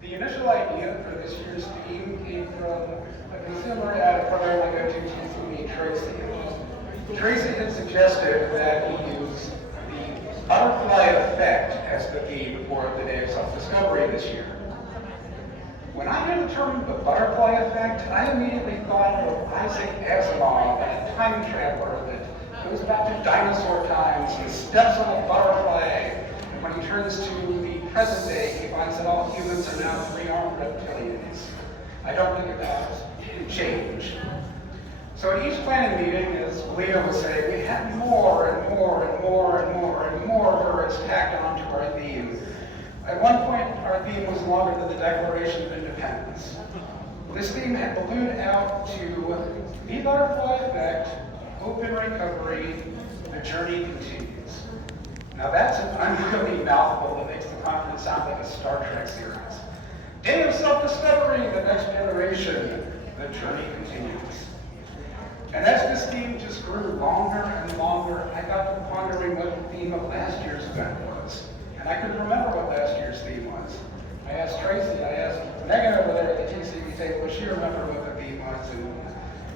The initial idea for this year's theme came from a consumer at a program I go to, TCB, Tracy. Tracy had suggested that we use the butterfly effect as the theme for the Day of Self-Discovery this year. When I hear the term the butterfly effect, I immediately thought of Isaac Asimov, a time traveler that goes back to dinosaur times and steps on a butterfly. And when he turns to the present day, he finds that all humans are now three-armed reptilians. I don't think about change. So at each planning meeting, as Leo was saying, we had more and more and more and more and more words tacked onto our theme. At one point, our theme was longer than the Declaration of Independence. This theme had ballooned out to the butterfly effect, open recovery, the journey continues. Now that's an unwieldy mouthful that makes the conference sound like a Star Trek series. Day of Self-Discovery, the next generation, the journey continues. And as this theme just grew longer and longer, I got to pondering what the theme of last year's event was. And I couldn't remember what last year's theme was. I asked Tracy, I asked Megan over there at the TCB table, would she remember what the theme was? And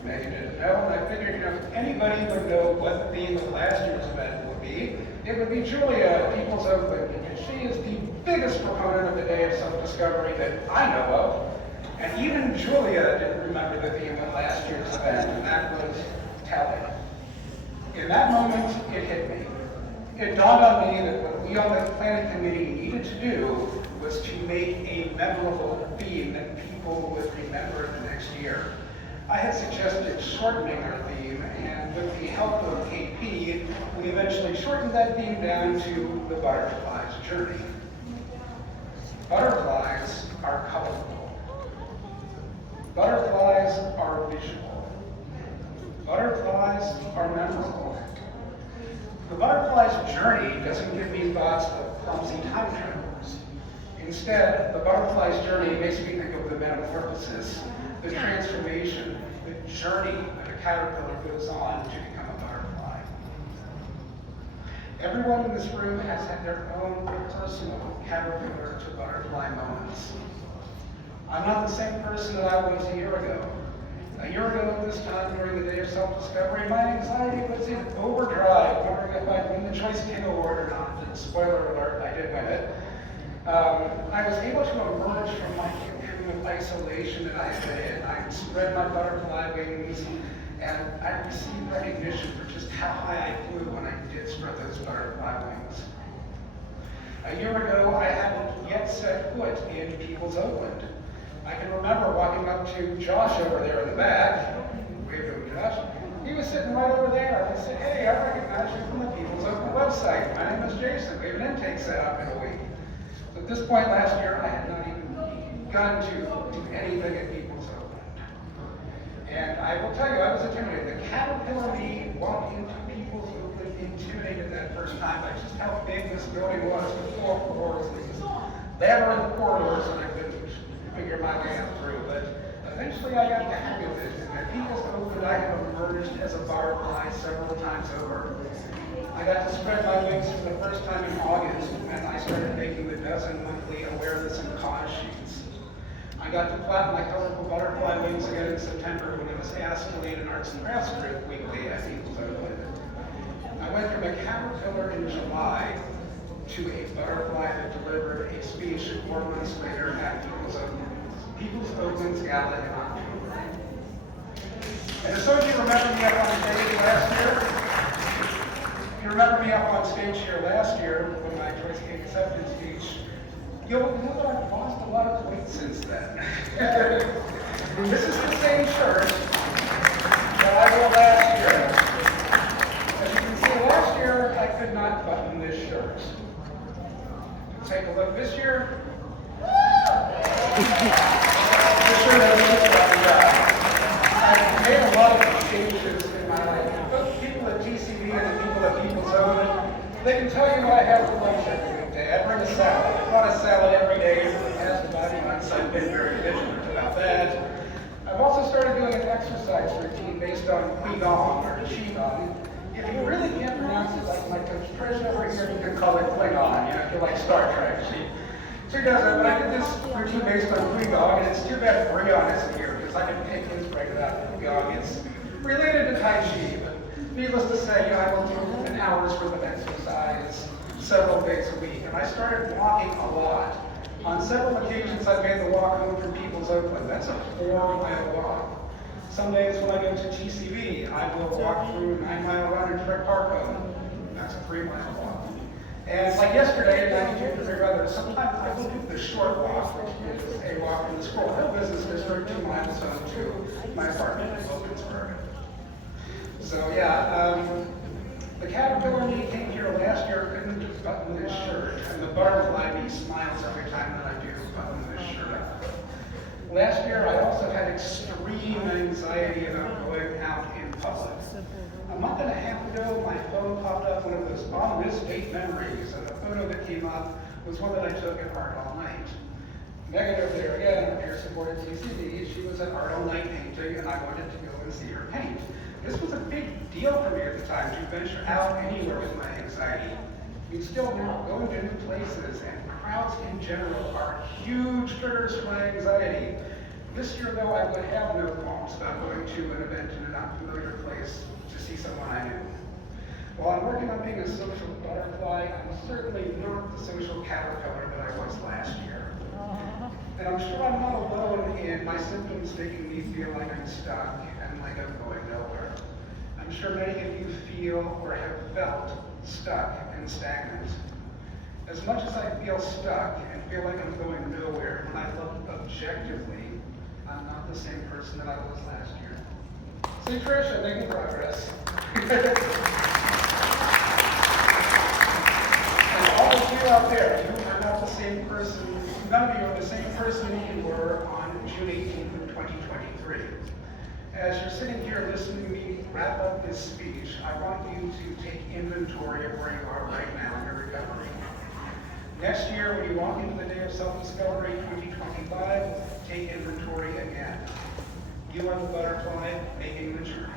Megan didn't know, and I figured, if anybody would know what the theme of last year's event would be, it would be Julia at People's Open, because she is the biggest proponent of the Day of Self-Discovery that I know of. And even Julia didn't remember the theme of last year's event, and that was telling. In that moment, it hit me. It dawned on me that what we on the planning committee needed to do was to make a memorable theme that people would remember the next year. I had suggested shortening our theme, and with the help of KP, we eventually shortened that theme down to the butterfly's journey. Butterflies are colorful. Butterflies are visual. Butterflies are memorable. The butterfly's journey doesn't give me thoughts of clumsy time travelers. Instead, the butterfly's journey makes me think of the metamorphosis, the transformation, the journey that a caterpillar goes on to become a butterfly. Everyone in this room has had their own personal caterpillar to butterfly moments. I'm not the same person that I was a year ago. A year ago at this time, during the Day of Self-Discovery, my anxiety was in overdrive, wondering if I'd win the Choice King Award or not. And spoiler alert, I did win it. I was able to emerge from my cocoon of isolation that I had been in. I spread my butterfly wings, and I received recognition for just how high I flew when I did spread those butterfly wings. A year ago, I hadn't yet set foot in People's Oakland. I can remember walking up to Josh over there in the back. Wave to him, Josh. He was sitting right over there. I said, hey, I recognize you from the People's Open website. My name is Jason. We have an intake set up in a week. So at this point last year, I had not even begun to do anything at People's Open. And I will tell you, I was intimidated. The caterpillar me walked into People's Open intimidated that first time by just how big this building was, the 4 floors, these labyrinth corridors that I couldn't figure my way out through, but eventually I got the hang of it. And at People's Open, I have emerged as a butterfly several times over. I got to spread my wings for the first time in August, and I started making the dozen monthly awareness and cause sheets. I got to flap my colorful butterfly wings again in September when it was asked to lead an arts and crafts group weekly at People's Open. I went from a caterpillar in July to a butterfly that delivered a speech 4 months later at People's Open's Gala in October. And so do you remember me up on stage last year? If you remember me up on stage here last year when my Choice King acceptance speech, you'll know that I've lost a lot of weight since then. This is the same shirt that I wore last year. As you can see, last year I could not button this shirt. Take a look this year. This shirt has just buttoned up. I've made a lot of changes in my life. Both people at TCB and the people at People's Open, they can tell you I have lunch every weekday. I bring a salad. I brought a salad every day for the past 5 months. I've been very vigilant about that. I've also started doing an exercise routine based on Qigong or Qigong. If you really can't pronounce it like my coach Trish over here, you can call it Klingon, if you like Star Trek. She doesn't, but I did this routine based on Qigong, and it's too bad Breon isn't here, because I can pick his brain about Qigong. It's related to Tai Chi, but needless to say, I will do an hour's worth of exercise several days a week. And I started walking a lot. On several occasions, I made the walk home from People's Oakland. That's a 4-mile walk. Some days when I go to TCV, I will walk through a 9-mile run in Trek Park home. That's a 3-mile walk. And like yesterday at 92 degree weather, sometimes I will do the short walk, which is a walk from the Squirrel Hill Business District 2 miles home to my apartment in Wilkinsburg. So yeah, the caterpillar me came here last year, couldn't button his shirt, and the butterfly me smiles every time that I do button his shirt up. Last year, I also had extreme anxiety about going out in public. A month and a half ago, my phone popped up one of those on this date memories, and the photo that came up was one that I took at Art All Night. Negative there again, peer supported TCD. She was at Art All Night painting, and I wanted to go and see her paint. This was a big deal for me at the time to venture out anywhere with my anxiety. I mean, still now, going to new places and crowds in general are huge triggers for my anxiety. This year, though, I would have no qualms about going to an event in an unfamiliar place to see someone I knew. While I'm working on being a social butterfly, I'm certainly not the social caterpillar that I was last year. And I'm sure I'm not alone in my symptoms making me feel like I'm stuck and like I'm going nowhere. I'm sure many of you feel or have felt stuck and stagnant. As much as I feel stuck and feel like I'm going nowhere, when I look objectively, I'm not the same person that I was last year. See, Trish, I'm making progress. And all of you out there, you are not the same person, none of you are the same person you were on June 18th of 2023. As you're sitting here listening to me wrap up this speech, I want you to take inventory of where you are right now in your recovery. Next year, when you walk into the Day of Self-Discovery 2025, take inventory again. You are the butterfly making the journey.